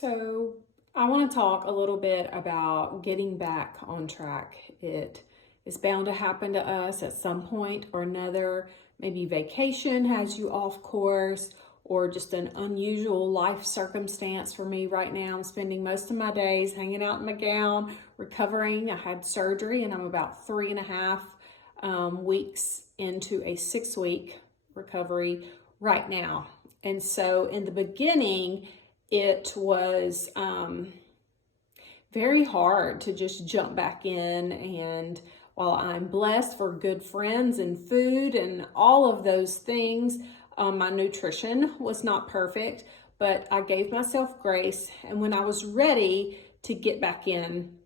So, I want to talk a little bit about getting back on track. It is bound to happen to us at some point or another. Maybe vacation has you off course, or just an unusual life circumstance. For me right now, I'm spending most of my days hanging out in my gown, recovering. I had surgery, and I'm about 3.5 weeks into a 6-week recovery right now. And so, in the beginning, it was very hard to just jump back in. And while I'm blessed for good friends and food and all of those things, my nutrition was not perfect, but I gave myself grace. And when I was ready to get back in,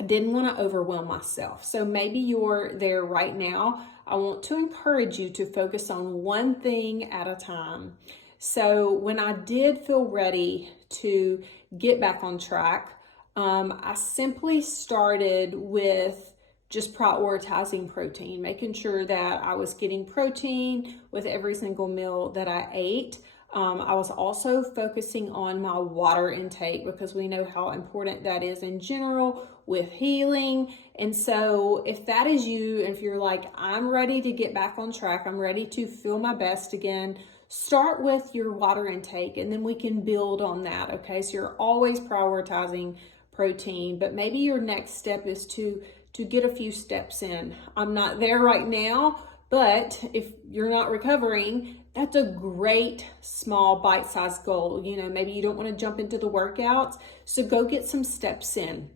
I didn't want to overwhelm myself. So maybe you're there right now. I want to encourage you to focus on one thing at a time. So when I did feel ready to get back on track, I simply started with just prioritizing protein, making sure that I was getting protein with every single meal that I ate. I was also focusing on my water intake because we know how important that is in general with healing. And so if that is you, if you're like, I'm ready to get back on track, I'm ready to feel my best again, start with your water intake and then we can build on that, okay? So you're always prioritizing protein, but maybe your next step is to get a few steps in. I'm not there right now, but if you're not recovering, that's a great small bite-sized goal. Maybe you don't want to jump into the workouts, so go get some steps in.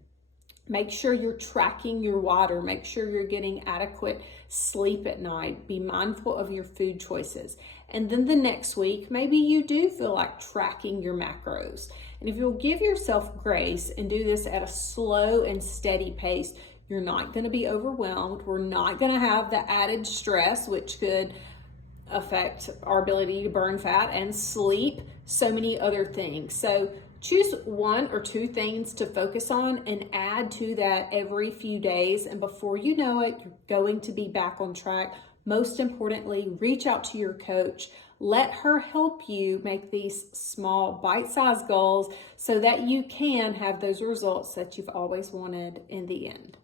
Make sure you're tracking your water. Make sure you're getting adequate sleep at night. Be mindful of your food choices. And then the next week, maybe you do feel like tracking your macros. And if you'll give yourself grace and do this at a slow and steady pace, you're not going to be overwhelmed. We're not going to have the added stress, which could affect our ability to burn fat and sleep, so many other things. So choose 1 or 2 things to focus on and add to that every few days. And before you know it, you're going to be back on track. Most importantly, reach out to your coach. Let her help you make these small bite-sized goals so that you can have those results that you've always wanted in the end.